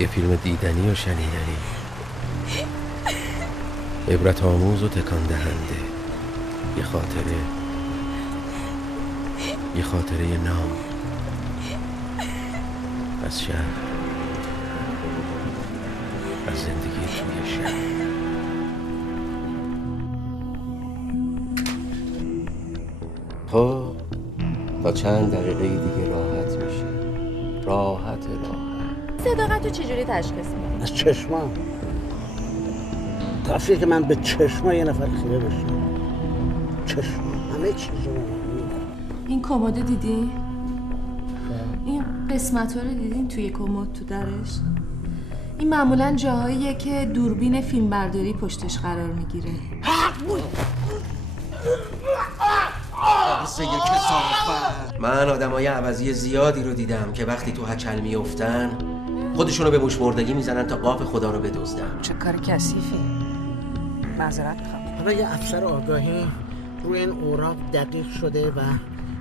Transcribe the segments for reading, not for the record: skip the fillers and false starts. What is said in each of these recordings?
یه فیلم دیدنی و شنیدنی، عبرت آموز و تکان دهنده، یه خاطره نام از شهر، از زندگی توی شهر. خب تا چند دقیقه دیگه راحت میشه. راحت صداقت رو چجوری تشخیص میدی؟ از چشمام. کافیه که من به چشما یه نفر خیره بشم. چشمام همه چیز رو این کمد دیدی؟ این قسمت ها رو دیدین توی کمد تو درش؟ این معمولا جاهاییه که دوربین فیلمبرداری پشتش قرار میگیره. من آدمای عوضی زیادی رو دیدم که وقتی تو هچل میافتن خودشونو به موشمردگی میزنن تا قاف خدا رو بدزدن. چه کار کثیفی. معذرت میخوام. حالا یه افسر آگاهی روی این اوراق دقیق شده و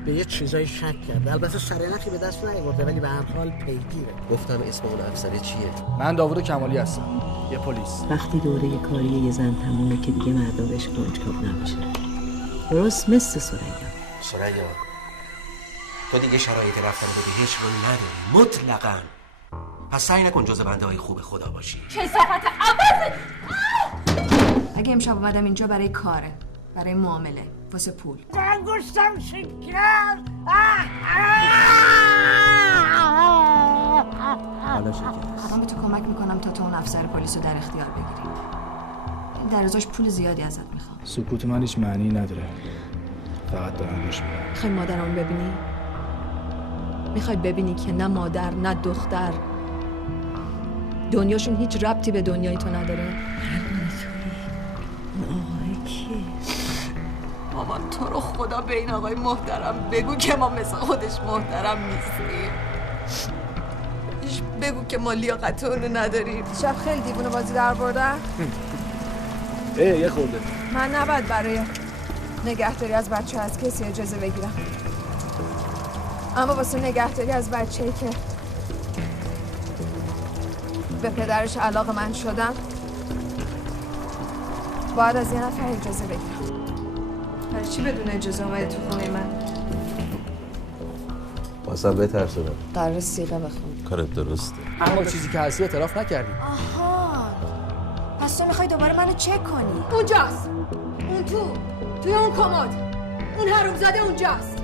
به یه چیزایی شک کرده. البته سرنخی به دست نیاورده ولی به هر حال پیگیره. گفتم اسم اون افسر چیه؟ من داوود کمالی هستم، یه پلیس. وقتی دوره کاری یه زن تمومه که دیگه مردا بهش کنجکاو نمیشه. درست مثل سریا تو دیگه شرایط رفتن به بهش رو نداری مطلقاً. پس سعی نکن جز بنده های خوب خدا باشی. کثافت عوض. اگه امشب اومدم اینجا برای کاره، برای معامله، واسه پول. انگشتم شکر. حالا شکر. من به تو کمک میکنم تا اون افسر پلیس رو در اختیار بگیری. این در ازاش پول زیادی ازت میخوام. سکوت من هیچ معنی نداره. فقط دارم گوش میدم. میخوای مادرمو ببینی؟ میخوای ببینی که نه مادر نه دختر دنیاشون هیچ ربطی به دنیای تو نداره؟ مامان تو رو خدا به این آقای محترم بگو که ما مثل خودش محترم نیستیم. بگو که ما لیاقت اونو نداریم. شب خیلی دیوونه بازی در بردن. یه خورده. من نباید برای نگهداری از بچه از کسی اجازه بگیرم، اما واسه نگهداری از بچه‌ای که به پدرش علاقه‌مند شدم باید از یه نفر اجازه بگیرم. برای چی بدون اجازه اومدی تو خونه من؟ واسه بترسونم. قرار سیغه بخون. کارت درسته. اما چیزی که هستی اعتراف نکردی. آها پس تو میخوای دوباره منو چک کنی؟ اونجاست. اون توی اون کمد. اون حرومزاده اونجاست.